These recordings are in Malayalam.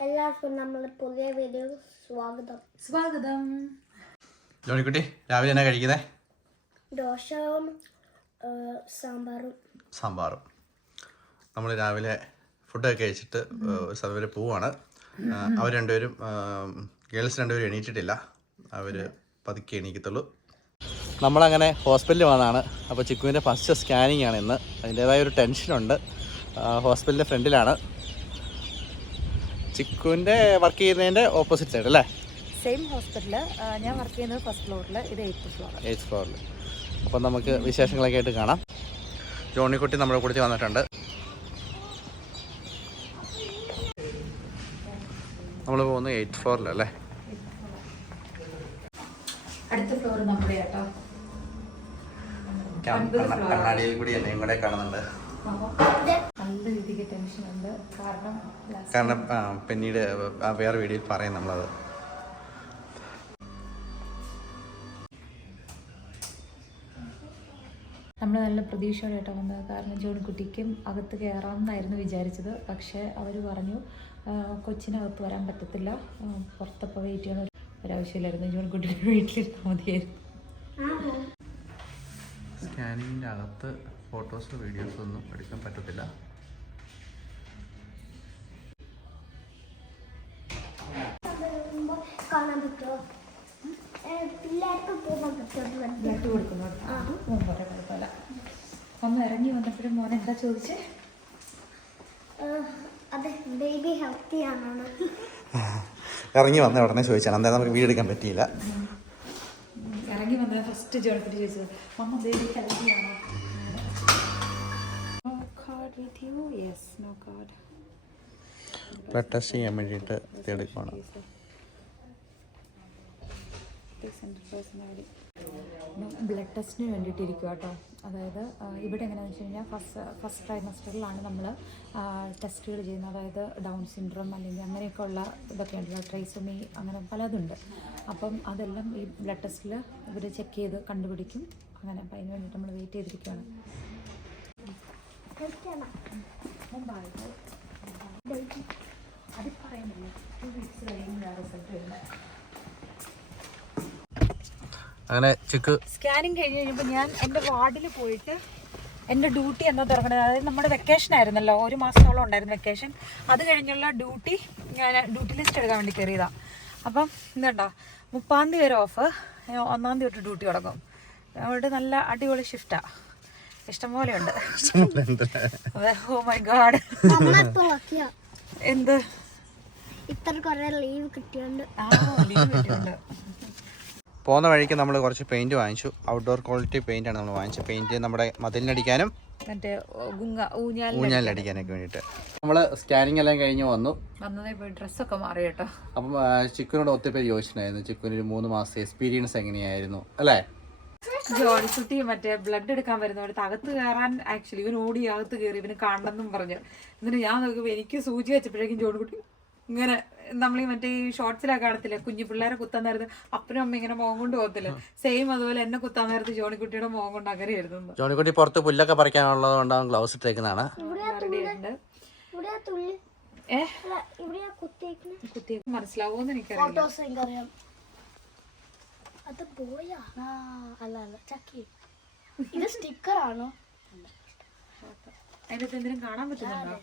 എല്ലാവർക്കും നമ്മുടെ പുതിയ വീഡിയോ സ്വാഗതം. സ്വാഗതം. ജോണിക്കുട്ടി രാവിലെ എന്നാ കഴിക്കുന്നേ? ദോശയും സാമ്പാറും. സാമ്പാറും. നമ്മൾ രാവിലെ ഫുഡൊക്കെ കഴിച്ചിട്ട് ഒരു സ്ഥലം വരെ പോവാണ്. അവർ രണ്ടുപേരും ഗേൾസ് രണ്ടുപേരും എണീറ്റിട്ടില്ല. അവർ പതുക്കെ എണീക്കത്തുള്ളൂ. നമ്മളങ്ങനെ ഹോസ്പിറ്റലിൽ വന്നതാണ്. അപ്പോൾ ചിക്കുവിന്റെ ഫസ്റ്റ് സ്കാനിങ് ആണ് ഇന്ന്. അതിന്റേതായ ഒരു ടെൻഷനുണ്ട്. ഹോസ്പിറ്റലിന്റെ ഫ്രണ്ടിലാണ്. ചിക്കുവിന്റെ വർക്ക് ചെയ്യുന്നതിന്റെ ഓപ്പോസിറ്റ് സൈഡ് അല്ലേ? സെയിം ഹോസ്പിറ്റൽ ഞാൻ വർക്ക് ചെയ്യുന്നത് ഫസ്റ്റ് ഫ്ലോറിൽ ഇത് എയ്ത്ത് ഫ്ലോർ എയ്ത്ത് ഫ്ലോറിൽ അപ്പം നമുക്ക് വിശേഷങ്ങളൊക്കെ ആയിട്ട് കാണാം. ജോണിക്കുട്ടി നമ്മുടെ കൂടെ വന്നിട്ടുണ്ട്. നമ്മൾ പോകുന്നത് എയ്റ്റ് ഫ്ലോറിലല്ലേ അടുത്ത ഫ്ലോർ നമ്മുടെ കേട്ടോ കണ്ണാടിയിൽ കൂടി എന്നെയും കൂടെ കാണുന്നുണ്ട്. കാരണം പിന്നീട് വേറെ വീഡിയോയിൽ പറയും നമ്മളത്. നമ്മൾ നല്ല പ്രതീക്ഷയോടെ കേട്ടോ വന്നത്. കാരണം ജോണിക്കുട്ടിക്കും അകത്ത് കയറാമെന്നായിരുന്നു വിചാരിച്ചത്. പക്ഷേ അവർ പറഞ്ഞു കൊച്ചിനകത്ത് വരാൻ പറ്റത്തില്ല. പുറത്തപ്പോൾ വെയിറ്റ് ചെയ്യണ ഒരാവശ്യമില്ലായിരുന്നു. ജോണിക്കുട്ടിയുടെ വീട്ടിലിരുന്നാൽ മതിയായിരുന്നു. സ്കാനിങ്ങിന്റെ അകത്ത് ഫോട്ടോസോ വീഡിയോസോ ഒന്നും എടുക്കാൻ പറ്റത്തില്ല. ബ്ലഡ് കൊടുക്കുന്നു പോരെ കുഴപ്പമില്ല ഒന്ന് ഇറങ്ങി വന്നപ്പോഴും മോൻ എന്താ ചോദിച്ചേ? അതെ ബേബി ഹെൽത്തി ആണോ ഇറങ്ങി വന്ന ഉടനെ ചോദിച്ചാണ്. എന്തായാലും നമുക്ക് വീഡിയോ എടുക്കാൻ പറ്റിയില്ല. ഇറങ്ങി വന്ന ഫസ്റ്റ് ജോലത്തിൽ ചോദിച്ചത്. മമ്മ ബേബി ഹെൽത്തിയാണോ നോ ടെസ്റ്റ് ചെയ്യാൻ വേണ്ടിയിട്ട് യെസ് ചെയ്യാൻ വേണ്ടിയിട്ട് എടുക്കുവാണ് ബ്ലഡ് ടെസ്റ്റിന് വേണ്ടിയിട്ട് ഇരിക്കുക കേട്ടോ അതായത് ഇവിടെ എങ്ങനെയാണെന്ന് വെച്ച് കഴിഞ്ഞാൽ ഫസ്റ്റ് ഫസ്റ്റ് ട്രൈമസ്റ്ററിലാണ് നമ്മൾ ടെസ്റ്റുകൾ ചെയ്യുന്നത്. അതായത് ഡൗൺ സിൻഡ്രോം അല്ലെങ്കിൽ അങ്ങനെയൊക്കെ ഉള്ള ഇതൊക്കെ ഉണ്ടല്ലോ ട്രൈസോമി അങ്ങനെ പലതുണ്ട്. അപ്പം അതെല്ലാം ഈ ബ്ലഡ് ടെസ്റ്റിൽ ഇവർ ചെക്ക് ചെയ്ത് കണ്ടുപിടിക്കും. അങ്ങനെ അപ്പം അതിന് വേണ്ടിയിട്ട് നമ്മൾ വെയിറ്റ് ചെയ്തിരിക്കുകയാണ് അത് പറയുന്നില്ല. ടു വീക്സ് കഴിയുമ്പോഴാണ് റിസൾട്ട് വരുന്നത്. അങ്ങനെ ചെക്ക് സ്കാനിങ് കഴിഞ്ഞ് കഴിഞ്ഞപ്പോൾ ഞാൻ എന്റെ വാർഡിൽ പോയിട്ട് എന്റെ ഡ്യൂട്ടി എന്നാ തുടങ്ങണത് അതായത് നമ്മുടെ വെക്കേഷൻ ആയിരുന്നല്ലോ ഒരു മാസത്തോളം ഉണ്ടായിരുന്നു വെക്കേഷൻ അത് കഴിഞ്ഞുള്ള ഡ്യൂട്ടി ഞാൻ ഡ്യൂട്ടി ലിസ്റ്റ് എടുക്കാൻ വേണ്ടി കയറിയതാണ് അപ്പം ഇതുണ്ടോ മുപ്പാം തീയതി വരെ ഓഫ് ഒന്നാം തീയതി തൊട്ട് ഡ്യൂട്ടി തുടങ്ങും. അവിടെ നല്ല അടിപൊളി ഷിഫ്റ്റാണ് ഇഷ്ടംപോലെ ഉണ്ട്. ഓ മൈ ഗാഡ് ഇപ്പൊ ലക്കിയ എന്ത്? ഇത്ര കുറെ ലീവ് കിട്ടിയുണ്ട്. ആ leave കിട്ടിയിട്ടുണ്ട്. പോകുന്ന വഴിക്ക് നമ്മൾ കുറച്ച് പെയിന്റ് വാങ്ങിച്ചു. ഔട്ട്ഡോർ ക്വാളിറ്റി പെയിന്റ് ആണ് നമ്മൾ വാങ്ങിച്ചത്. പെയിന്റ് നമ്മുടെ മതിലിനടിക്കാനും മറ്റേ ഊഞ്ഞാലിനടിക്കാനൊക്കെ വേണ്ടിയിട്ട്. നമ്മൾ സ്കാനിങ് എല്ലാം കഴിഞ്ഞ് വന്നു. ഡ്രസ്സൊക്കെ മാറി കേട്ടോ. അപ്പം ചിക്കുനോട് ഒത്തിരി പേര് ചോദിച്ചിട്ടുണ്ടായിരുന്നു. ചിക്കുന് ഒരു മൂന്ന് മാസത്തെ എക്സ്പീരിയൻസ് എങ്ങനെയായിരുന്നു? അല്ലേ? ജോണിക്കുട്ടി മറ്റേ ബ്ലഡ് എടുക്കാൻ വരുന്നവരുടെ അകത്ത് കയറാൻ ആക്ച്വലി ഇവൻ ഓടി അകത്ത് കയറി ഇവന് കാണണമെന്നും പറഞ്ഞു. എന്നിട്ട് ഞാൻ നോക്കുമ്പോൾ എനിക്ക് സൂചി വെച്ചപ്പോഴേക്കും ജോണിക്കുട്ടി ഇങ്ങനെ നമ്മൾ ഈ മറ്റേ ഈ ഷോർട്സിലൊക്കെ കാണത്തില്ല? കുഞ്ഞു പിള്ളേരെ കുത്താൻ നേരത്ത് അപ്പനും അമ്മ ഇങ്ങനെ മോഹം കൊണ്ട് പോകത്തില്ല? സെയിം അതുപോലെ എന്നെ കുത്താൻ നേരത്ത് ജോണിക്കുട്ടിയുടെ മോഹം കൊണ്ട് അങ്ങനെ എഴുതുന്നു ജോണിക്കുട്ടി പുറത്ത് പുല്ലൊക്കെ പറിക്കാനുള്ളത് കൊണ്ടാണ് ഗ്ലൗസ് ഇട്ടേക്കുന്നതാണ്. റെഡിയുണ്ട് ഇവിടെ തുള്ളി. ഏ? അല്ല, ഇവിടെ കുത്തിയേക്കുന്ന. കുത്തി മനസ്സിലാവുമെന്ന് എനിക്കറിയില്ല. ഫോട്ടോസ് എനിക്കറിയാം. അത് പോയാ? അല്ല അല്ല. ചക്കി. ഇത് സ്റ്റിക്കർ ആണോ? അതിനകത്ത് എന്തെങ്കിലും കാണാൻ പറ്റുന്നുണ്ടോ?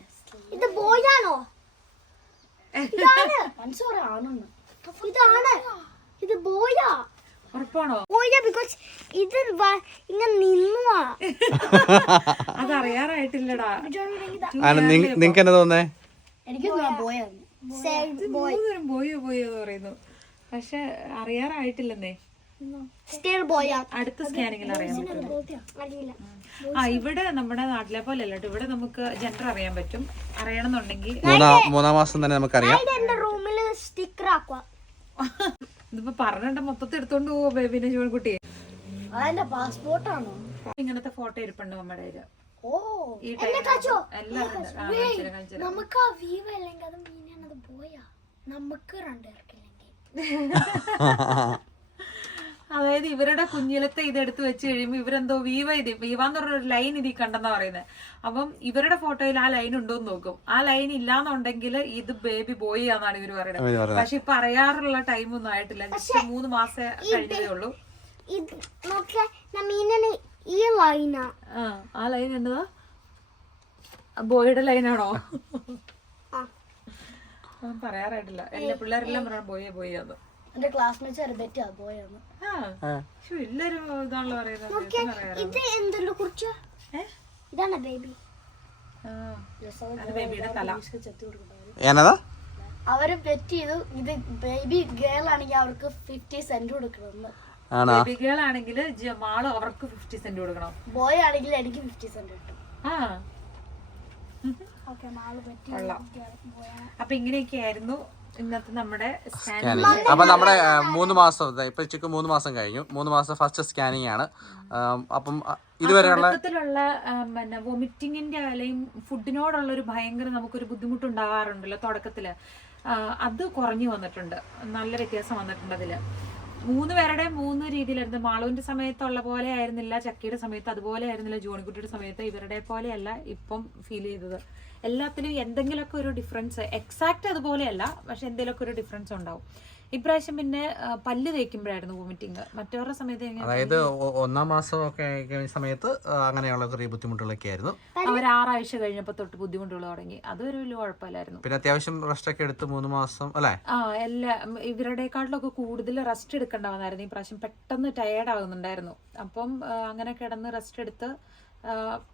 ഇത് ബോയാണോ ഇതാണ്. മനസ്സോറ ആണെന്ന്. ഇതാണ്. ഇത് ബോയാ ഉറപ്പാണോ? ബോയാ ബിക്കോസ് ഇത് ഇങ്ങനെ നിന്നുവാ. അതറിയാറായിട്ടില്ലടാ. നിങ്ങൾക്ക് എന്നാ തോന്നേ എനിക്ക് ബോയ. ബോയ്. പറയുന്നു. പക്ഷെ അറിയാറായിട്ടില്ലെന്നേ. സ്റ്റിൽ ബോയാ അടുത്ത സ്കാനിങ്ങിൽ അറിയാൻ പറ്റും അറിയില്ല. ആ ഇവിടെ നമ്മുടെ നാട്ടിലെ പോലെ അല്ല ഇവിടെ നമുക്ക് ജെൻഡർ അറിയാൻ പറ്റും. അറിയണമെന്നുണ്ടെങ്കിൽ മൂന്നാം മൂന്നാം മാസം തന്നെ നമുക്കറിയാം. അറിയാം എന്റെ റൂമിൽ സ്റ്റിക്കർ ആക്കുക ഇതിപ്പോ പറഞ്ഞിട്ട് മൊത്തത്തിൽ എടുത്തോണ്ട് പോവോ ബേബിനെ ജോൺകുട്ടി അതെന്റെ പാസ്പോർട്ടാണോ ഇങ്ങനത്തെ ഫോട്ടോ ഇരിപ്പുണ്ട് നമ്മുടെ കയ്യിൽ. നമുക്ക് ആ വീവ് അല്ലെങ്കിൽ അത് പോയാ. നമുക്ക് രണ്ടുപേർക്കില്ലെങ്കിൽ. അതായത് ഇവരുടെ കുഞ്ഞിലത്തെ ഇതെടുത്ത് വെച്ച് കഴിയുമ്പോൾ ഇവരെന്തോ വീവ ഇത് വീവ എന്ന് പറഞ്ഞ ഒരു ലൈൻ ഇതിൽ കണ്ടെന്നാ പറയുന്നത് അപ്പം ഇവരുടെ ഫോട്ടോയിൽ ആ ലൈൻ ഉണ്ടോ എന്ന് നോക്കും. ആ ലൈൻ ഇല്ലാന്നുണ്ടെങ്കിൽ ഇത് ബേബി ബോയ് ആണെന്നാണ് ഇവർ പറയുന്നത്. പക്ഷെ ഇപ്പൊ അറിയാറുള്ള ടൈം ഒന്നും ആയിട്ടില്ല. ജസ്റ്റ് മൂന്ന് മാസം കഴിഞ്ഞതേ ഉള്ളൂ. ഇത് ആ. ആ ലൈൻ എന്നതാ ബോയുടെ ലൈനാണോ ആ. പറയാറായിട്ടില്ല. എല്ലാ പിള്ളേരെല്ലാം പറഞ്ഞ ബോയെ ബോയാന്ന് എന്റെ ക്ലാസ്മേറ്റ് എല്ലാരും ഇതാണല്ലോ പറയുന്നത്. ഇതെന്ന് പറയാറ്. ഇത് എന്തെല്ലോ കുറിച്ച്? ഇതാണ് ബേബി ആ, ബേബിയുടെ തല. എന്നതാ അവർ ബെറ്റ് ചെയ്തു ഇത് ബേബി ഗേൾ ആണെങ്കിൽ അവർക്ക് ഫിഫ്റ്റി സെന്റ് കൊടുക്കണം ബേബി ഗേൾ ആണെങ്കിൽ മാൾ അവർക്ക് ഫിഫ്റ്റി സെന്റ് കൊടുക്കണം. ബോയ് ആണെങ്കിൽ എനിക്ക് ഫിഫ്റ്റി സെന്റ് കിട്ടും. ആ. കൊള്ളാം. അപ്പൊ ഇങ്ങനെയൊക്കെ ആയിരുന്നു ഇന്നത്തെ നമ്മുടെ സ്കാനിങ്. അപ്പം നമ്മുടെ മൂന്ന് മാസം ഇപ്പൊ ഉച്ചയ്ക്ക് മൂന്ന് മാസം കഴിഞ്ഞു. മൂന്ന് മാസം ഫസ്റ്റ് സ്കാനിങ് ആണ്. അപ്പം ഇതുവരെയുള്ള പിന്നെ വൊമിറ്റിങ്ങിന്റെ അല്ലെങ്കിൽ ഫുഡിനോടുള്ള ഒരു ഭയങ്കര നമുക്കൊരു ബുദ്ധിമുട്ടുണ്ടാകാറുണ്ടല്ലോ തുടക്കത്തിൽ. അത് കുറഞ്ഞു വന്നിട്ടുണ്ട്. നല്ല വ്യത്യാസം വന്നിട്ടുണ്ട് അതിൽ. മൂന്ന് പേരുടെ മൂന്ന് രീതിയിലായിരുന്നു. മാളുവിന്റെ സമയത്തുള്ള പോലെ ആയിരുന്നില്ല ചക്കിയുടെ സമയത്ത് അതുപോലെ ആയിരുന്നില്ല ജോണിക്കുട്ടിയുടെ സമയത്ത് ഇവരുടെ പോലെയല്ല ഇപ്പം ഫീൽ ചെയ്തത്. എല്ലാത്തിലും എന്തെങ്കിലുമൊക്കെ ഒരു ഡിഫറൻസ് എക്സാക്ട് അതുപോലെയല്ല പക്ഷെ എന്തെങ്കിലുമൊക്കെ ഒരു ഡിഫറൻസ് ഉണ്ടാവും. ഇപ്രാവശ്യം പിന്നെ പല്ല് തേക്കുമ്പോഴായിരുന്നു വോമിറ്റിങ് മറ്റവരുടെ സമയത്ത് അതായത് ഒന്നാം മാസം ഒക്കെ സമയത്ത് അങ്ങനെയുള്ള ചെറിയ ബുദ്ധിമുട്ടുകളൊക്കെ ആയിരുന്നു. അവർ ആറാഴ്ച കഴിഞ്ഞപ്പോൾ തൊട്ട് ബുദ്ധിമുട്ടുകൾ തുടങ്ങി. അതൊരു വലിയ കുഴപ്പമില്ലായിരുന്നു. പിന്നെ അത്യാവശ്യം റെസ്റ്റ് ഒക്കെ എടുത്ത് മൂന്ന് മാസം അല്ലേ? ആ എല്ലാ ഇവരുടെക്കാട്ടിലൊക്കെ കൂടുതൽ റെസ്റ്റ് എടുക്കേണ്ട ഇപ്രാവശ്യം ഈ പ്രാവശ്യം പെട്ടെന്ന് ടയേർഡ് ആകുന്നുണ്ടായിരുന്നു അപ്പം അങ്ങനെ കിടന്ന് റെസ്റ്റ് എടുത്ത്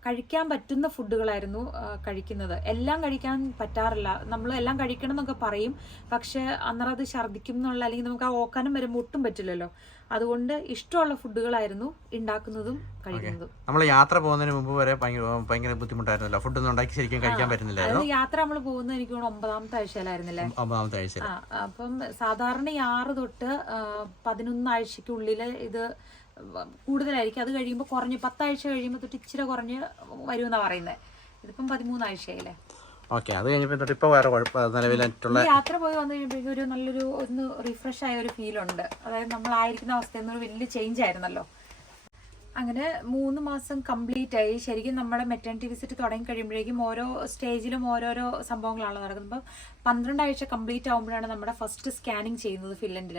കഴിക്കാൻ പറ്റുന്ന ഫുഡുകളായിരുന്നു കഴിക്കുന്നത്. എല്ലാം കഴിക്കാൻ പറ്റാറില്ല. നമ്മൾ എല്ലാം കഴിക്കണം എന്നൊക്കെ പറയും. പക്ഷെ അന്നേരം അത് ഛർദ്ദിക്കും എന്നുള്ള അല്ലെങ്കിൽ നമുക്ക് ആ ഓക്കാനും വരുമ്പോൾ ഒട്ടും പറ്റില്ലല്ലോ. അതുകൊണ്ട് ഇഷ്ടമുള്ള ഫുഡുകളായിരുന്നു ഉണ്ടാക്കുന്നതും കഴിക്കുന്നതും. നമ്മൾ യാത്ര പോകുന്നതിന് മുമ്പ് വരെ ഭയങ്കര ബുദ്ധിമുട്ടായിരുന്നല്ലോ? ഫുഡൊന്നും ഉണ്ടാക്കി ശരിക്കും കഴിക്കാൻ പറ്റുന്നില്ല. യാത്ര നമ്മൾ പോകുന്നത് എനിക്ക് ഒമ്പതാമത്തെ ആഴ്ചയിലായിരുന്നില്ലേ? ഒമ്പതാമത്തെ ആഴ്ച അപ്പം സാധാരണ ആറ് തൊട്ട് പതിനൊന്നാഴ്ചക്കുള്ളിൽ ഇത് കൂടുതലായിരിക്കും. അത് കഴിയുമ്പോൾ കുറഞ്ഞ് പത്താഴ്ച കഴിയുമ്പോൾ തൊട്ട് ഇച്ചിരി കുറഞ്ഞ് വരുമെന്നാണ് പറയുന്നത് ഇതിപ്പം പതിമൂന്നാഴ്ചയല്ലേ ഓക്കെ അത് കഴിഞ്ഞപ്പോൾ ഇപ്പോൾ വേറെ നിലവിലായിട്ടുള്ള യാത്ര പോയി വന്നു കഴിയുമ്പോഴേക്കും ഒരു നല്ലൊരു ഒന്ന് റിഫ്രഷ് ആയ ഒരു ഫീലുണ്ട് അതായത് നമ്മളായിരിക്കുന്ന അവസ്ഥയിൽ നിന്ന് ഒരു വലിയ ചേഞ്ച് ആയിരുന്നല്ലോ. അങ്ങനെ മൂന്ന് മാസം കംപ്ലീറ്റ് ആയി. ശരിക്കും നമ്മുടെ മെറ്റേണിറ്റി വിസിറ്റ് തുടങ്ങി കഴിയുമ്പോഴേക്കും ഓരോ സ്റ്റേജിലും ഓരോരോ സംഭവങ്ങളാണ് നടക്കുന്നത്. ഇപ്പം പന്ത്രണ്ടാഴ്ച കംപ്ലീറ്റ് ആകുമ്പോഴാണ് നമ്മുടെ ഫസ്റ്റ് സ്കാനിങ് ചെയ്യുന്നത് ഫിൻലൻഡിൽ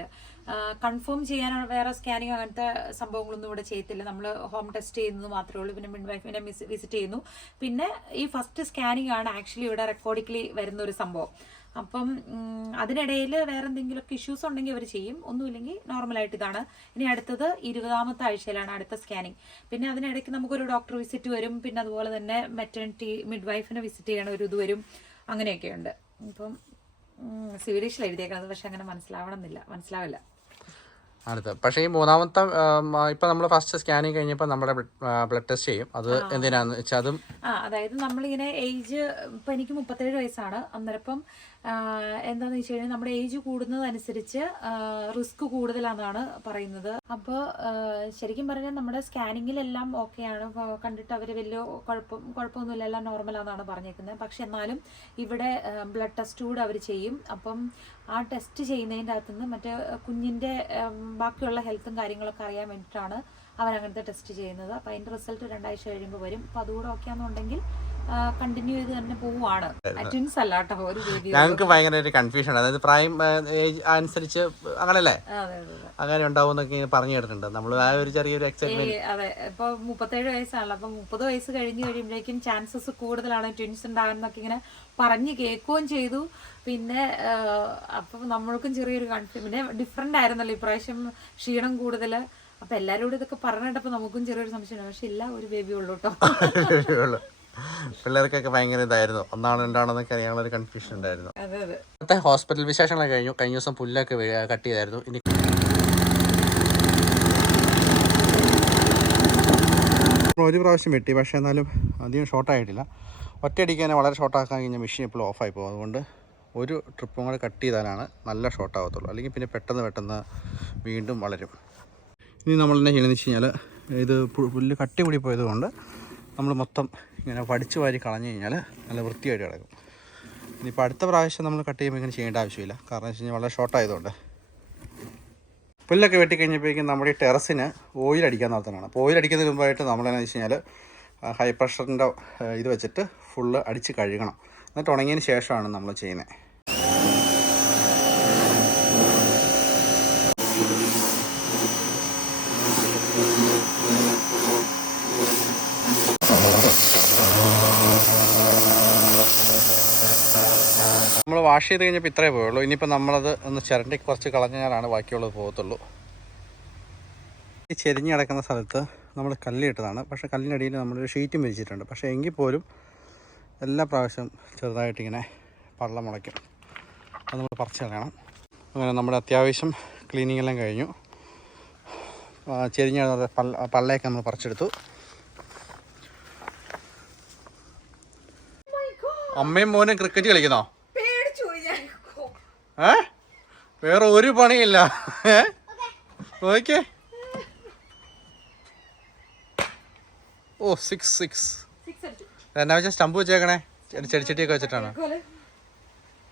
കൺഫേം ചെയ്യാൻ വേറെ സ്കാനിങ് അങ്ങനത്തെ സംഭവങ്ങളൊന്നും ഇവിടെ ചെയ്യത്തില്ല. നമ്മൾ ഹോം ടെസ്റ്റ് ചെയ്യുന്നത് മാത്രമേ ഉള്ളൂ. പിന്നെ മിഡ്വൈഫിനെ വിസിറ്റ് ചെയ്യുന്നു. പിന്നെ ഈ ഫസ്റ്റ് സ്കാനിങ് ആണ് ആക്ച്വലി ഇവിടെ റെക്കോർഡിക്കലി വരുന്ന ഒരു സംഭവം. അപ്പം അതിനിടയിൽ വേറെ എന്തെങ്കിലുമൊക്കെ ഇഷ്യൂസ് ഉണ്ടെങ്കിൽ അവർ ചെയ്യും. ഒന്നുമില്ലെങ്കിൽ നോർമലായിട്ട് ഇതാണ്. ഇനി അടുത്തത് ഇരുപതാമത്തെ ആഴ്ചയിലാണ് അടുത്ത സ്കാനിങ് പിന്നെ അതിനിടയ്ക്ക് നമുക്കൊരു ഡോക്ടർ വിസിറ്റ് വരും. പിന്നെ അതുപോലെ തന്നെ മെറ്റേണിറ്റി മിഡ്വൈഫിനെ വിസിറ്റ് ചെയ്യണ ഒരു ഇത് വരും. അങ്ങനെയൊക്കെയുണ്ട്. ഇപ്പം സ്വീഡിഷിൽ എഴുതിയേക്കുന്നത് പക്ഷെ അങ്ങനെ മനസ്സിലാവണമെന്നില്ല. മനസ്സിലാവില്ല. അടുത്ത പക്ഷേ ഈ മൂന്നാമത്തെ ഇപ്പം നമ്മൾ ഫസ്റ്റ് സ്കാനിങ് കഴിഞ്ഞപ്പോൾ നമ്മുടെ ബ്ലഡ് ടെസ്റ്റ് ചെയ്യും. അത് എന്തിനാന്ന് വെച്ചാൽ അതും ആ അതായത് നമ്മളിങ്ങനെ ഏജ് ഇപ്പം എനിക്ക് മുപ്പത്തേഴ് വയസ്സാണ്. അന്നേരം ആ, എന്താന്ന് വെച്ച് കഴിഞ്ഞാൽ നമ്മുടെ ഏജ് കൂടുന്നതനുസരിച്ച് റിസ്ക് കൂടുതലാണെന്നാണ് പറയുന്നത്. അപ്പോൾ ശരിക്കും പറഞ്ഞാൽ നമ്മുടെ സ്കാനിങ്ങിലെല്ലാം ഓക്കെയാണ്. കണ്ടിട്ട് അവർ വലിയ കുഴപ്പം കുഴപ്പമൊന്നുമില്ല. എല്ലാം നോർമലാണെന്നാണ് പറഞ്ഞേക്കുന്നത് പക്ഷെ എന്നാലും ഇവിടെ ബ്ലഡ് ടെസ്റ്റ് കൂടെ അവർ ചെയ്യും. അപ്പം ആ ടെസ്റ്റ് ചെയ്യുന്നതിന്റെ അകത്തുനിന്ന് മറ്റേ കുഞ്ഞിന്റെ ബാക്കിയുള്ള ഹെൽത്തും കാര്യങ്ങളൊക്കെ അറിയാൻ വേണ്ടിയിട്ടാണ് അവൻ അങ്ങനത്തെ ടെസ്റ്റ് ചെയ്യുന്നത്. അപ്പോൾ അതിന്റെ റിസൾട്ട് രണ്ടാഴ്ച കഴിയുമ്പോൾ വരും. അപ്പോൾ അതുകൂടെ ഓക്കെ ആണെന്നുണ്ടെങ്കിൽ കണ്ടിന്യൂ ചെയ്ത് തന്നെ പോവുകയാണ് ട്വിൻസ് അല്ല കേട്ടോ ഒരു ബേബി ഞങ്ങൾക്ക് ഭയങ്കര കൺഫ്യൂഷൻ അതായത് പ്രായം ഏജ് അനുസരിച്ച് അങ്ങനല്ലേ? അങ്ങനെ ഉണ്ടാവും എന്നൊക്കെ പറഞ്ഞു കേട്ടിട്ടുണ്ട്. നമ്മൾ ആ ഒരു ചെറിയൊരു എക്സൈറ്റ്മെന്റ് അതെ. ഇപ്പൊ മുപ്പത്തേഴ് വയസ്സാണല്ലോ. അപ്പൊ മുപ്പത് വയസ്സ് കഴിഞ്ഞ് കഴിയുമ്പോഴേക്കും ചാൻസസ് കൂടുതലാണ് ട്വിൻസ് ഉണ്ടാകുന്നൊക്കെ ഇങ്ങനെ പറഞ്ഞു കേൾക്കുകയും ചെയ്തു. പിന്നെ അപ്പം നമ്മൾക്കും ചെറിയൊരു കൺഫ്യൂ പിന്നെ ഡിഫറെന്റ് ആയിരുന്നല്ലോ ഇപ്രാവശ്യം ക്ഷീണം കൂടുതൽ അപ്പൊ എല്ലാവരോടും ഇതൊക്കെ പറഞ്ഞിട്ടപ്പോ നമുക്കും ചെറിയൊരു സംശയം പക്ഷെ ഇല്ല ഒരു ബേബി ഉള്ളൂ കേട്ടോ. പിള്ളേർക്കൊക്കെ ഭയങ്കര ഇതായിരുന്നു. ഒന്നാണോ രണ്ടാണോ എന്നൊക്കെ അറിയാനുള്ള ഒരു കൺഫ്യൂഷൻ ഉണ്ടായിരുന്നു. അതെ ഹോസ്പിറ്റൽ വിശേഷങ്ങളൊക്കെ കഴിഞ്ഞു. കഴിഞ്ഞ ദിവസം പുല്ലൊക്കെ കട്ട് ചെയ്തായിരുന്നു. ഇനി ഒരു പ്രാവശ്യം വെട്ടി. പക്ഷേ എന്നാലും അധികം ഷോർട്ടായിട്ടില്ല ഒറ്റയടിക്ക് തന്നെ വളരെ ഷോർട്ടാക്കാൻ കഴിഞ്ഞാൽ മെഷീൻ എപ്പോഴും ഓഫായി പോകും. അതുകൊണ്ട് ഒരു ട്രിപ്പും കൂടെ കട്ട് ചെയ്താലാണ് നല്ല ഷോർട്ട് ആവത്തുള്ളൂ. അല്ലെങ്കിൽ പിന്നെ പെട്ടെന്ന് പെട്ടെന്ന് വീണ്ടും വളരും. ഇനി നമ്മൾ എന്നാ ചെയ്യണമെന്ന് വെച്ച് കഴിഞ്ഞാൽ ഇത് പുല്ല് കട്ടി കൂടി പോയതുകൊണ്ട് നമ്മൾ മൊത്തം ഇങ്ങനെ വടിച്ച് വാരി കളഞ്ഞു കഴിഞ്ഞാൽ നല്ല വൃത്തിയായിട്ട് കിടക്കും. ഇനിയിപ്പോൾ അടുത്ത പ്രാവശ്യം നമ്മൾ കട്ട് ചെയ്യുമ്പോൾ ഇങ്ങനെ ചെയ്യേണ്ട ആവശ്യമില്ല. കാരണം വെച്ച് കഴിഞ്ഞാൽ വളരെ ഷോർട്ടായതുകൊണ്ട് പുല്ലൊക്കെ വെട്ടിക്കഴിഞ്ഞപ്പോഴേക്കും നമ്മുടെ ഈ ടെറസിന് ഓയിൽ അടിക്കാൻ നടത്തുന്നതാണ്. അപ്പോൾ ഓയിൽ അടിക്കുന്നതിന് മുമ്പായിട്ട് നമ്മളെന്നു വെച്ച് കഴിഞ്ഞാൽ ഹൈ പ്രഷറിന്റെ ഇത് വെച്ചിട്ട് ഫുള്ള് അടിച്ച് കഴുകണം. എന്നിട്ട് ഉണങ്ങിയതിന് ശേഷമാണ് നമ്മൾ ചെയ്യുന്നത് നമ്മൾ വാഷ് ചെയ്ത് കഴിഞ്ഞപ്പോൾ ഇത്രേ പോയുള്ളൂ. ഇനിയിപ്പോൾ നമ്മളത് ഒന്ന് ചിരണ്ടി കുറച്ച് കളഞ്ഞാലാണ് ബാക്കിയുള്ളത് പോകത്തുള്ളൂ. ഈ ചെരിഞ്ഞ് കിടക്കുന്ന സ്ഥലത്ത് നമ്മൾ കല്ലിട്ടതാണ് പക്ഷേ കല്ലിനടിയിൽ നമ്മളൊരു ഷീറ്റും വിരിച്ചിട്ടുണ്ട്. പക്ഷേ എങ്കിൽ പോലും എല്ലാ പ്രാവശ്യം ചെറുതായിട്ടിങ്ങനെ പള്ളം മുളയ്ക്കും. അത് നമ്മൾ പറിച്ച് കളയണം. അങ്ങനെ നമ്മുടെ അത്യാവശ്യം ക്ലീനിങ് എല്ലാം കഴിഞ്ഞു. ചെരിഞ്ഞ പള്ള പള്ളയൊക്കെ നമ്മൾ പറിച്ചെടുത്തു. അമ്മയും മോനും ക്രിക്കറ്റ് കളിക്കുന്നോ? ഏ? വേറെ ഒരു പണിയില്ല. നോക്കിയേ. ഓ സിക്സ് സിക്സ് എന്നാ വെച്ചാൽ സ്റ്റമ്പ് വെച്ചേക്കണേ. ചെടി- ചെടിച്ചട്ടിയൊക്കെ വെച്ചിട്ടാണ്.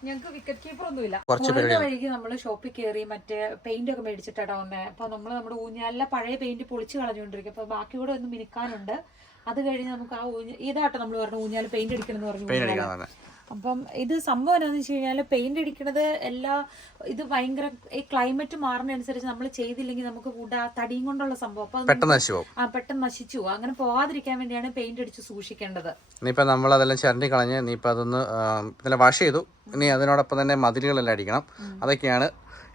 ഞങ്ങൾക്ക് വിക്കറ്റ് കീപ്പർ ഒന്നുമില്ല. കുറച്ചു മുകളിലെ വഴിക്ക് നമ്മൾ ഷോപ്പിൽ കയറി മറ്റേ പെയിന്റ് ഒക്കെ മേടിച്ചിട്ടാണ് വന്നത് അപ്പൊ നമ്മൾ നമ്മുടെ ഊഞ്ഞാലിലെ പഴയ പെയിന്റ് പൊളിച്ച് കളഞ്ഞുകൊണ്ടിരിക്കും. അപ്പൊ ബാക്കി കൂടെ ഒന്ന് മിനുക്കാനുണ്ട്. അത് കഴിഞ്ഞ് നമുക്ക് ആ ഊഞ്ഞ ഇതാട്ടോ നമ്മൾ പറഞ്ഞു ഊഞ്ഞാൽ പെയിന്റ് അടിക്കണം എന്ന് പറഞ്ഞു അപ്പം ഇത് സംഭവം എന്താണെന്ന് വെച്ച് കഴിഞ്ഞാൽ പെയിന്റ് അടിക്കണത് എല്ലാ ഇത് ഭയങ്കര ഈ ക്ലൈമറ്റ് മാറുന്നതനുസരിച്ച് നമ്മൾ ചെയ്തില്ലെങ്കിൽ നമുക്ക് കൂടെ തടിയും കൊണ്ടുള്ള സംഭവം. അപ്പൊ അത് നശിച്ചു പോകും. ആ പെട്ടെന്ന് നശിച്ചു അങ്ങനെ പോവാതിരിക്കാൻ വേണ്ടിയാണ് പെയിന്റ് അടിച്ച് സൂക്ഷിക്കേണ്ടത്. ഇനിയിപ്പോ നമ്മൾ അതെല്ലാം ചരണ്ടി കളഞ്ഞ് ഇനിയിപ്പോ അതൊന്ന് ഇതെല്ലാം വാഷ് ചെയ്തു. ഇനി അതിനോടൊപ്പം തന്നെ മതിലുകളെല്ലാം അടിക്കണം. അതൊക്കെയാണ്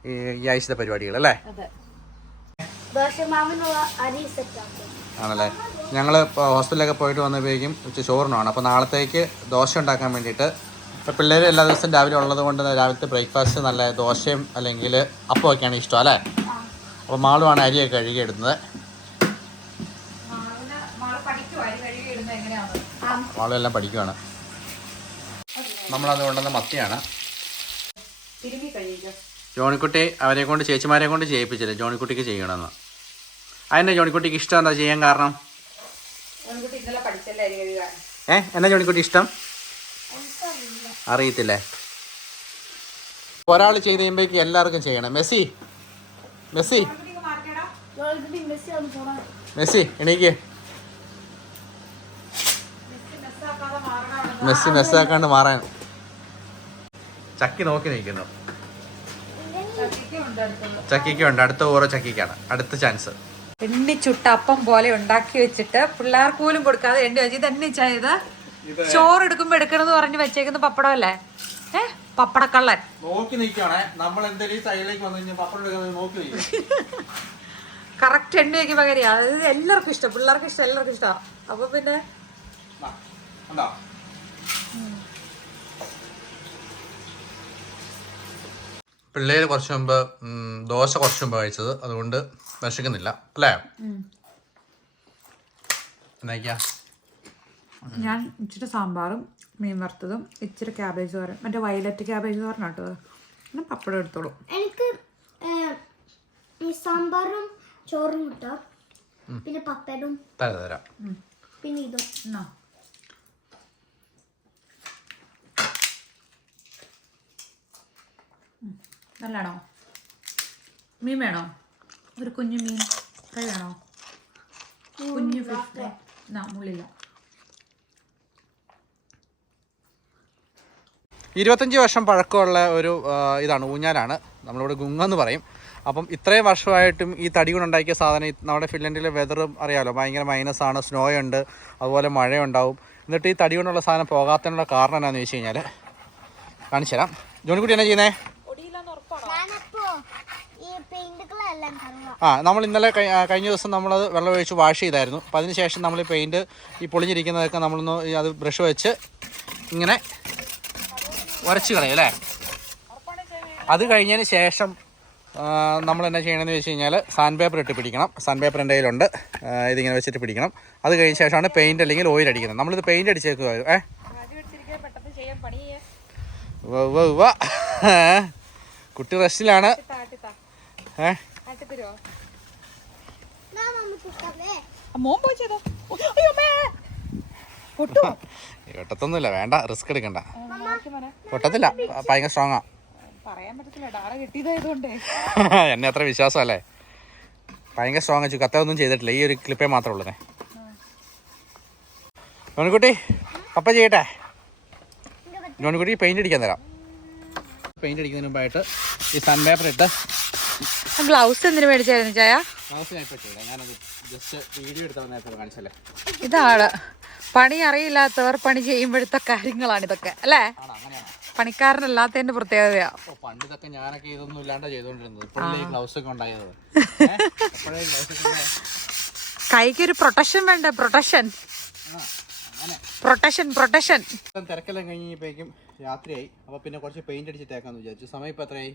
ഈ ആഴ്ച ആഴ്ചത്തെ പരിപാടികൾ അല്ലേ? ആണല്ലേ? ഞങ്ങൾ ഇപ്പോൾ ഹോസ്പിറ്റലിലൊക്കെ പോയിട്ട് വന്നപ്പോഴേക്കും ഉച്ച ചോറിനാണ് അപ്പോൾ നാളത്തേക്ക് ദോശ ഉണ്ടാക്കാൻ വേണ്ടിയിട്ട് ഇപ്പോൾ പിള്ളേർ എല്ലാ ദിവസവും രാവിലെ ഉള്ളത് കൊണ്ട് രാവിലത്തെ ബ്രേക്ക്ഫാസ്റ്റ് നല്ല ദോശയും അല്ലെങ്കിൽ അപ്പമൊക്കെയാണ് ഇഷ്ടം അല്ലേ? അപ്പോൾ മാളുമാണ് അരിയൊക്കെ കഴുകിയിടുന്നത്. മാളുമെല്ലാം പഠിക്കുവാണ്. നമ്മളത് കൊണ്ടുവന്ന മത്തിയാണ്. ജോണിക്കുട്ടി അവരെ കൊണ്ട് ചേച്ചിമാരെ കൊണ്ട് ചെയ്യിപ്പിച്ചില്ല? ജോണിക്കുട്ടിക്ക് ചെയ്യണമെന്ന്. അതിന്റെ ജോണിക്കുട്ടിക്ക് ഇഷ്ടം എന്താ ചെയ്യാൻ കാരണം? ഏ? എന്നാ ജോണിക്കുട്ടി ഇഷ്ടം? അറിയത്തില്ലേ? ഒരാൾ ചെയ്ത് കഴിയുമ്പോഴേക്ക് എല്ലാവർക്കും ചെയ്യണം. മെസ്സി? മെസ്സി? മെസ്സി എണീക്ക്. മെസ്സി മെസ്സാക്കാണ്ട് മാറാൻ. ചക്കി നോക്കി നിൽക്കുന്നു. ചക്കിക്കുണ്ട് അടുത്ത ഓരോ ചക്കിക്കാണ്. അടുത്ത ചാൻസ്. എണ്ണി ചുട്ട അപ്പം പോലെ ഉണ്ടാക്കി വെച്ചിട്ട് പിള്ളേർക്ക് പോലും കൊടുക്കാതെ എണ്ണി വെച്ച്. ഇത്? എണ്ണി ചെയ്ത് ചോറ് എടുക്കുമ്പോ എടുക്കണമെന്ന് പറഞ്ഞ് വെച്ചേക്കുന്ന പപ്പടം അല്ലേ ഏ? പപ്പടക്കള്ളൻ. നോക്കി നിൽക്കണേ. നമ്മൾ എന്തെങ്കിലും സൈഡിലേക്ക് വന്നു കഴിഞ്ഞാൽ പപ്പടം എടുക്കുന്നത് നോക്കി കറക്റ്റ് എണ്ണ വെക്കും പകരി അത് എല്ലാവർക്കും ഇഷ്ടം. പിള്ളേർക്ക് ഇഷ്ടം. എല്ലാവർക്കും ഇഷ്ടമാണ് അപ്പൊ പിന്നെ? കണ്ടോ? പിള്ളേര് കുറച്ച് മുമ്പ് ദോശ കുറച്ച് മുമ്പ് കഴിച്ചത്. അതുകൊണ്ട് വിശക്കുന്നില്ല അല്ലേ? എന്നാ ഞാൻ ഇച്ചിരി സാമ്പാറും മീൻ വറുത്തതും ഇച്ചിരി ക്യാബേജ് തോരൻ മറ്റേ വയലറ്റ് ക്യാബേജ് തോരൻ കേട്ടോ പിന്നെ പപ്പടം എടുത്തോളൂ. എനിക്ക് ഈ സാമ്പാറും ചോറും കിട്ടോ പിന്നെ പപ്പടും. തരാം തരാം. പിന്നെ ഇതും. എന്നാ. നല്ലതാണോ? മീൻ വേണോ? ഒരു കുഞ്ഞു മീൻ ഫ്രൈ വേണോ കുഞ്ഞു ഫിഷ് ഫ്രൈ. എന്നാ മുള്ളില്ല. ഇരുപത്തഞ്ച് വർഷം പഴക്കമുള്ള ഒരു ആ, ഇതാണ് ഊഞ്ഞാലാണ്. നമ്മളിവിടെ ഗുങ്ങെന്ന് പറയും. അപ്പം ഇത്രയും വർഷമായിട്ടും ഈ തടി കൊണ്ടുണ്ടാക്കിയ സാധനം നമ്മുടെ ഫിൻലൻഡിലെ വെതറും അറിയാമല്ലോ ഭയങ്കര മൈനസാണ് ആണ് സ്നോ ഉണ്ട് അതുപോലെ മഴയുണ്ടാവും. എന്നിട്ട് ഈ തടി കൊണ്ടുള്ള സാധനം പോകാത്തതിനുള്ള കാരണം എന്നാന്ന് വെച്ച് കഴിഞ്ഞാൽ കാണിച്ചു തരാം ജോണിക്കുട്ടി എന്നാ ചെയ്യുന്നേ? ആ നമ്മൾ ഇന്നലെ കഴിഞ്ഞ ദിവസം നമ്മളത് വെള്ളം ഒഴിച്ച് വാഷ് ചെയ്തായിരുന്നു. അപ്പോൾ അതിന് ശേഷം നമ്മൾ പെയിന്റ് ഈ പൊളിഞ്ഞിരിക്കുന്നതൊക്കെ നമ്മളൊന്ന് അത് ബ്രഷ് വെച്ച് ഇങ്ങനെ ഉരച്ച് കളയും അല്ലേ? അത് കഴിഞ്ഞതിന് ശേഷം നമ്മൾ എന്നാ ചെയ്യണമെന്ന് വെച്ച് കഴിഞ്ഞാൽ സാൻഡ് പേപ്പർ ഇട്ട് പിടിക്കണം. സാൻഡ് പേപ്പർ എന്റെ കയ്യിലുണ്ട്. ഇതിങ്ങനെ വെച്ചിട്ട് പിടിക്കണം. അത് കഴിഞ്ഞ ശേഷമാണ് പെയിന്റ് അല്ലെങ്കിൽ ഓയിൽ അടിക്കുന്നത്. നമ്മളിത് പെയിന്റ് അടിച്ചേക്കുമായിരുന്നു ഏ? കുട്ടി റെസ്റ്റിലാണ് ഏ മോൻ പോയി ചെയ്തോ. പൊട്ടുമോ വെട്ടത്തൊന്നുമില്ല വേണ്ട റിസ്ക് എടുക്കണ്ട. പൊട്ടത്തില്ല ഭയങ്കര സ്ട്രോങ്ങാ പറയാൻ പറ്റത്തില്ല ഡാറ കിട്ടിയതായതുകൊണ്ടേ. എന്നെ അത്ര വിശ്വാസമല്ലേ? ഭയങ്കര സ്ട്രോങ് വെച്ചു കത്ത ഒന്നും ചെയ്തിട്ടില്ല ഈ ഒരു ക്ലിപ്പേ മാത്രമേ ഉള്ളൂ ജോണിക്കുട്ടി പപ്പ ചെയ്യട്ടെ? ജോണിക്കുട്ടി പെയിന്റ് അടിക്കാൻ തരാം. പെയിന്റ് അടിക്കുന്നതിന് മുമ്പായിട്ട് ഈ സൺ പേപ്പർ ഇട്ട് ഗ്ലൗസ് എന്തിനു മേടിച്ചായിരുന്നു ചായ ഇതാണ്. പണി അറിയില്ലാത്തവർ പണി ചെയ്യുമ്പോഴത്തെ കാര്യങ്ങളാണ് ഇതൊക്കെ അല്ലേ? പണിക്കാരനല്ലാത്തതിന്റെ പ്രത്യേകതയാ. പണ്ട് ഇതൊക്കെ ഞാനൊക്കെ ഇതൊന്നും ഇല്ലാണ്ട് ഈ ഗ്ലൗസ് ഒക്കെ ഉണ്ടായത്. ഒക്കെ ഉണ്ടായത്? പ്രൊട്ടക്ഷൻ വേണ്ട? പ്രൊട്ടക്ഷൻ. Protection protection. തിരക്കെല്ലാം കഴിഞ്ഞപ്പോഴേക്കും രാത്രിയായി. അപ്പൊ പിന്നെ കുറച്ച് പെയിന്റ് അടിച്ചിട്ടേക്കാന്ന് വിചാരിച്ചു. സമയം ഇപ്പൊ എത്രയായി?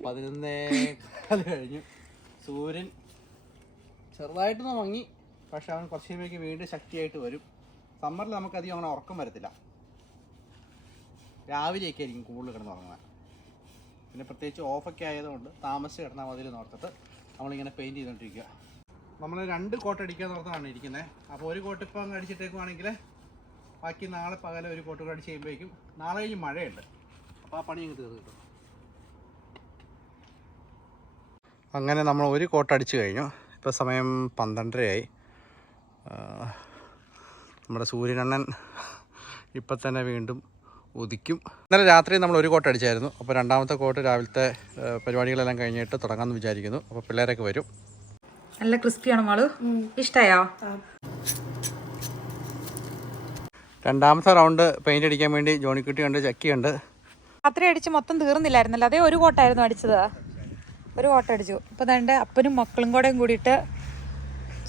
പതിനൊന്നേ കാൽ കഴിഞ്ഞു. സൂര്യൻ ചെറുതായിട്ടൊന്ന് മങ്ങി പക്ഷെ അവൻ കുറച്ച് കഴിയുമ്പോൾ വീണ്ടും ശക്തിയായിട്ട് വരും. സമ്മറിൽ നമുക്ക് അധികം അങ്ങനെ ഉറക്കം വരത്തില്ല. രാവിലെയൊക്കെ ആയിരിക്കും കൂടുതൽ കിടന്ന് ഉറങ്ങുന്നത് പിന്നെ പ്രത്യേകിച്ച് ഓഫൊക്കെ ആയതുകൊണ്ട് താമസിച്ച് കിടന്നാൽ മതി നോർത്തിട്ട് നമ്മളിങ്ങനെ പെയിന്റ് ചെയ്തുകൊണ്ടിരിക്കുക. നമ്മൾ രണ്ട് കോട്ട് അടിക്കാൻ നോർത്താണ് ഇരിക്കുന്നത്. അപ്പോൾ ഒരു കോട്ട് ഇപ്പം അങ്ങ് അടിച്ചിട്ടേക്കുവാണെങ്കിൽ ബാക്കി നാളെ പകലെ ഒരു കോട്ട് കൂടെ അടിച്ച് കഴിയുമ്പോഴേക്കും നാളെ കഴിഞ്ഞ് മഴയുണ്ട്. അപ്പോൾ ആ പണി അങ്ങ് തീർന്നു കിട്ടും. അങ്ങനെ നമ്മൾ ഒരു കോട്ട് അടിച്ച് കഴിഞ്ഞു. ഇപ്പോൾ സമയം പന്ത്രണ്ടരയായി. നമ്മുടെ സൂര്യനണ്ണൻ ഇപ്പം തന്നെ വീണ്ടും ഉദിക്കും. ഇന്നലെ രാത്രി നമ്മൾ ഒരു കോട്ട് അടിച്ചായിരുന്നു. അപ്പോൾ രണ്ടാമത്തെ കോട്ട് രാവിലത്തെ പരിപാടികളെല്ലാം കഴിഞ്ഞിട്ട് തുടങ്ങാമെന്ന് വിചാരിക്കുന്നു. അപ്പോൾ പിള്ളേരൊക്കെ വരും. നല്ല ക്രിസ്പിയാണ് മോൾ? ഇഷ്ടമായോ രണ്ടാമത്തെ റൗണ്ട് പെയിന്റ് അടിക്കാൻ വേണ്ടി ജോണിക്കുട്ടി ഉണ്ട് ചക്കിയുണ്ട് രാത്രി അടിച്ച് മൊത്തം തീർന്നില്ലായിരുന്നല്ലോ. അതേ ഒരു കോട്ടായിരുന്നു അടിച്ചത്. ഒരു ഓട്ടം അടിച്ചു. ഇപ്പോൾ ദാണ്ട് അപ്പനും മക്കളും കൂടെയും കൂടിയിട്ട്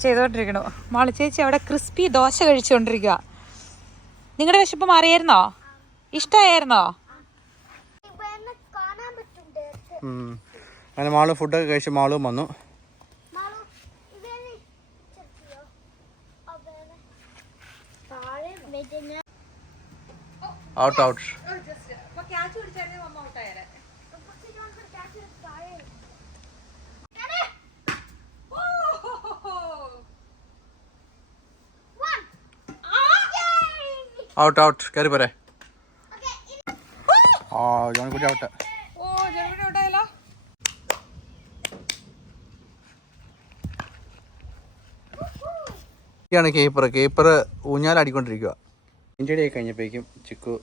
ചെയ്തുകൊണ്ടിരിക്കണു മോളെ ചേച്ചി അവിടെ ക്രിസ്പി ദോശ കഴിച്ചുകൊണ്ടിരിക്കുക നിങ്ങളുടെ വിശപ്പ് മാറിയായിരുന്നോ? ഇഷ്ടമായിരുന്നോ. അങ്ങനെ മാൾ ഫുഡൊക്കെ കഴിച്ച് മാളും വന്നു. ഔട്ട് ഔട്ട് ഔട്ട് ഔട്ട് കയറി പോരെ. ആ ജോണിക്കുട്ടി ഔട്ട് ാണ് കേപ്പർ കേപ്പർ ഇതാണ് കീപ്പർ കീപ്പർ ഊഞ്ഞാലടിക്കൊണ്ടിരിക്കുക ഇന്ത്യയുടെ കഴിഞ്ഞപ്പോഴേക്കും ചിക്കു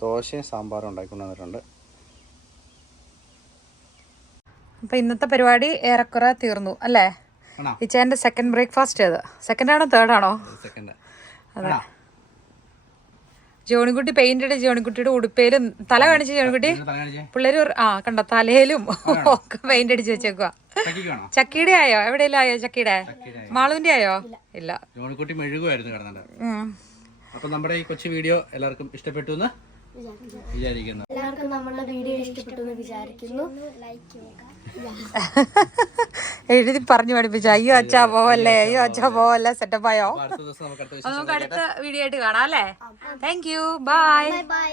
ദോശയും സാമ്പാറും ഉണ്ടാക്കിക്കൊണ്ട് വന്നിട്ടുണ്ട്. അപ്പൊ ഇന്നത്തെ പരിപാടി ഏറെക്കുറെ തീർന്നു അല്ലേ? ആണോ? ഇച്ചേന്റെ സെക്കൻഡ് ബ്രേക്ക്ഫാസ്റ്റ് ഏത്? സെക്കൻഡ് ആണോ തേർഡ് ആണോ? സെക്കൻഡ് അതെ. ജോണിക്കുട്ടി പെയിന്റ് അടിച്ച ജോണിക്കുട്ടിയുടെ ഉടുപ്പേലും തല കാണിച്ച ജോണിക്കുട്ടി? പിള്ളേര് ആ കണ്ട? തലയിലും ഒക്കെ പെയിന്റ് അടിച്ച് വെച്ചേക്കുക ചക്കിയുടെ ആയോ? എവിടെയെല്ലാം ആയോ ചക്കിയുടെ? മാളുവിന്റെ ആയോ? ഇല്ല. ജോണിക്കുട്ടി മെഴുകുമായിരുന്നു. അപ്പൊ നമ്മുടെ ഈ കൊച്ചു വീഡിയോ എല്ലാവർക്കും ഇഷ്ടപ്പെട്ടു എന്ന് വിചാരിക്കുന്നു. എല്ലാവർക്കും നമ്മുടെ വീഡിയോ ഇഷ്ടപ്പെട്ടു എന്ന് വിചാരിക്കുന്നു. ലൈക്ക് ചെയ്യുക എഴുതി പറഞ്ഞു പഠിപ്പിച്ച. അയ്യോ അച്ഛാ പോവല്ലേ? അയ്യോ അച്ഛാ പോവല്ലേ? സെറ്റപ്പ് ആയോ? അപ്പൊ അടുത്ത നമുക്ക് അടുത്ത നമുക്ക് അടുത്ത വീഡിയോ ആയിട്ട് കാണാം അല്ലേ? Thank you bye bye